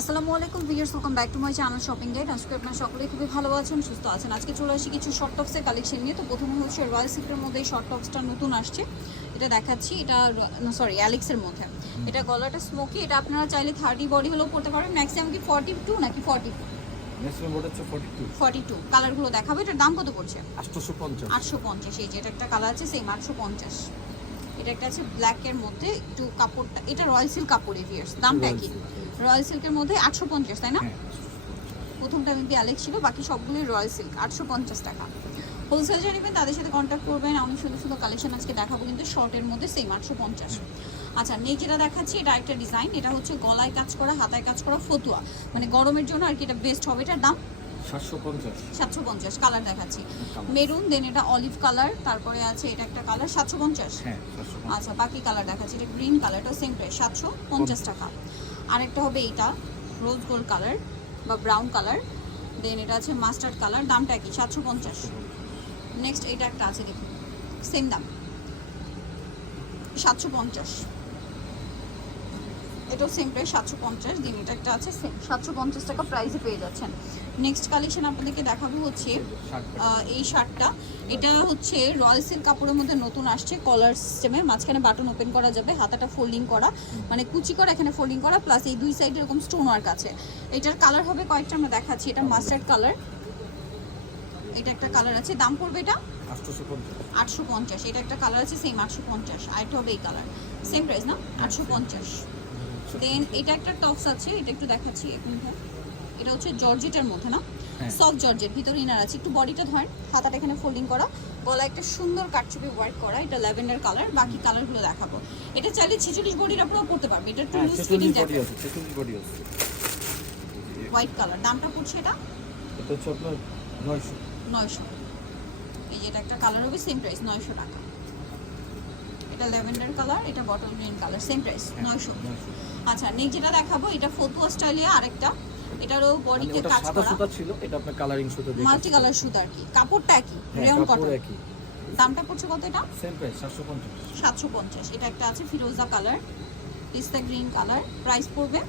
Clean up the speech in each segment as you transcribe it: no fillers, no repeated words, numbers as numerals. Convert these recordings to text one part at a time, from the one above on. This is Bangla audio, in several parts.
আসসালামু আলাইকুম viewers, welcome back to my channel shopping guide. আজকে আপনারা সকলেই খুবই ভালো আছেন, সুস্থ আছেন। আজকে চলে আসি কিছু শর্ট টপসের কালেকশন নিয়ে। তো প্রথমে হচ্ছে রয়্যাল সিল্কের মধ্যে এই শর্ট টপসটা নতুন আসছে, এটা দেখাচ্ছি। এটা সরি অ্যালেক্সের মধ্যে, এটা গলাটা স্মোকি। এটা আপনারা চাইলে 30 বডি হলেও পড়তে পারবেন। ম্যাক্সিমাম কি 42 নাকি 40? ম্যাক্সিমাম বড় হচ্ছে 42 42 কালারগুলো দেখাবো। এটার দাম কত পড়ছে? 850 850। এই যে এটা একটা কালার আছে সেম 850। এটা একটা আছে ব্ল্যাক এর মধ্যে, একটু কাপড়টা এটা রয়্যাল সিল্ক কাপড়ের ভিউয়ার্স। দামটা কি? রয়্যাল সিল্কের মধ্যে 850, তাই না? প্রথমটা মেবি অ্যালেক্স ছিল, বাকি সবগুলোই রয়্যাল সিল্ক। 850 টাকা। হোলসেল যারা নেবেন তাদের সাথে কন্ট্যাক্ট করবেন। অনেক সুন্দর সুন্দর কালেকশন আজকে দেখাবো কিন্তু শর্টের মধ্যে সেম 850। আচ্ছা, নেক্সট যেটা দেখাচ্ছি এটা একটা ডিজাইন। এটা হচ্ছে গলায় কাজ করা, হাতায় কাজ করা ফতুয়া, মানে গরমের জন্য আর কি এটা বেস্ট হবে। এটার দাম 750। কালার দেখাচ্ছি মেরুন, দেন এটা অলিভ কালার, তারপরে আছে এটা একটা কালার 750। আচ্ছা, বাকি কালার দেখাচ্ছি। এটা গ্রিন কালারটা সেম প্রাইস 750 টাকা। আরেকটা হবে এইটা রোজ গোল্ড কালার বা ব্রাউন কালার, দেন এটা আছে মাস্টার্ড কালার, দামটা কি 750। নেক্সট এটা একটা আছে, দেখুন সেম দাম 750। এটাও সেম প্রাইস 750। দিন এটা একটা আছে সেম 750 টাকা প্রাইসে পেয়ে যাচ্ছেন। নেক্সট কালেকশন আপনাদেরকে দেখাবো হচ্ছে এই শার্টটা। এটা হচ্ছে রয়্যাল সিল্ক কাপড়ের মধ্যে নতুন আসছে, কলার সিস্টেমে, মাঝখানে বাটন ওপেন করা যাবে, হাতাটা ফোল্ডিং করা, মানে কুচি করা, এখানে ফোল্ডিং করা, প্লাস এই দুই সাইডে এরকম স্টোন ওয়ার্ক আছে। এটার কালার হবে কয়েকটা, আমরা দেখাচ্ছি। এটা মাস্টার্ড কালার, এটা একটা কালার আছে, দাম পড়বে এটা 850। এটা একটা কালার আছে সেম 850। আরেকটা হবে এই কালার, সেম প্রাইস না 850। দেন এটা একটা টপস আছে, এটা একটু দেখাচ্ছি এখন। এটা হচ্ছে জর্জেটের মধ্যে না, সফট জর্জেট, ভিতরে ইনার আছে। একটু বডিটা ধরেন, হাতাটা এখানে ফোল্ডিং করা, গলা একটা সুন্দর কাটছুপি ওয়ার্ক করা। এটা ল্যাভেন্ডার কালার, বাকি কালারগুলো দেখাবো। এটা চাইলে 46 বডির আপনারা পড়তে পারবে। এটা একটু লুজ ফিটিং টাইপের, হোয়াইট কালার। দামটা পড়ছে এটা হচ্ছে আপনার 900। এই যে এটা একটা কালার হবে সেম প্রাইস 900 টাকা। এটা ল্যাভেন্ডার কালার, এটা bottle green colour, same price 900। আচ্ছা, নেক্সট যেটা দেখাবো এটা ফতুয়া স্টাইলে আরেকটা। এটারও বডিতে কাজ করা, সুতা ছিল, এটা আপনার কালারিং সুতা দিয়ে মাল্টি কালার সুতা আর কি। কাপড়টা কি রেয়ন কটন। দামটা পড়ছে কত এটা? Same price 750। এটা একটা আছে ফিরোজা কালার, পিস্তা গ্রিন কালার, প্রাইস পড়বে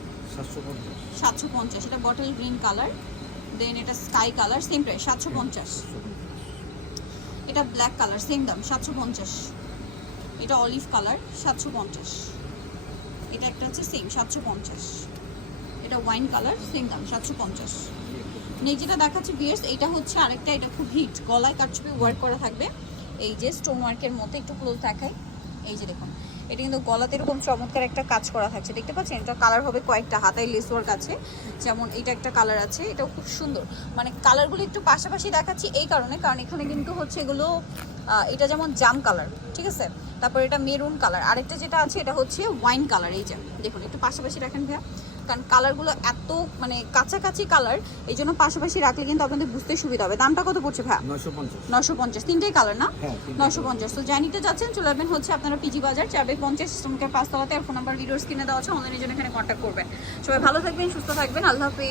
750। এটা বটল গ্রিন কালার, দেন এটা স্কাই কালার, সেম প্রাইস 750। এটা ব্ল্যাক কালার, সেম দাম 750। এটা অলিভ কালার 750। এটা একটা আছে সেম 750। এটা ওয়াইন কালার, সেম দাম 750। নেই যেটা দেখাচ্ছি ভিউয়ার্স, এটা হচ্ছে আরেকটা, এটা খুব হিট, গলায় কাটছুপি ওয়ার্ক করা থাকবে। এই যে স্টোন ওয়ার্কের মধ্যে, একটু ক্লোজ দেখাই। এই যে দেখুন, এটা কিন্তু গলাতে এরকম চমৎকার একটা কাজ করা থাকছে, দেখতে পাচ্ছেন? এটা কালার হবে কয়েকটা, হাতায় লেস ওয়ার্ক আছে। যেমন এটা একটা কালার আছে, এটাও খুব সুন্দর। মানে কালারগুলো একটু পাশাপাশি দেখাচ্ছি এই কারণে, কারণ এখানে কিন্তু হচ্ছে এগুলো, এটা যেমন জাম কালার, ঠিক আছে? তারপর এটা মেরুন কালার, আরেকটা যেটা আছে এটা হচ্ছে ওয়াইন কালার। এই যে দেখুন, একটু পাশাপাশি রাখেন ভাইয়া, কারণ কালারগুলো এত মানে কাছাকাছি কালার, এই জন্য পাশাপাশি রাখলে কিন্তু আপনাদের বুঝতে সুবিধা হবে। দামটা কত পড়ছে ভাইয়া? 950। তিনটেই কালার না? 950। তো জানিতে যাচ্ছেন চলে যাবেন হচ্ছে আপনারা পিজি বাজার 450 সিস্টেমকে 5 তলাতে। ফোন নাম্বার ভিডিওস কিনে দেওয়া আছে, অনলাইনের জন্য এখানে কন্ট্যাক্ট করবেন। সবাই ভালো থাকবেন, সুস্থ থাকবেন, আল্লাহ হাফেজ।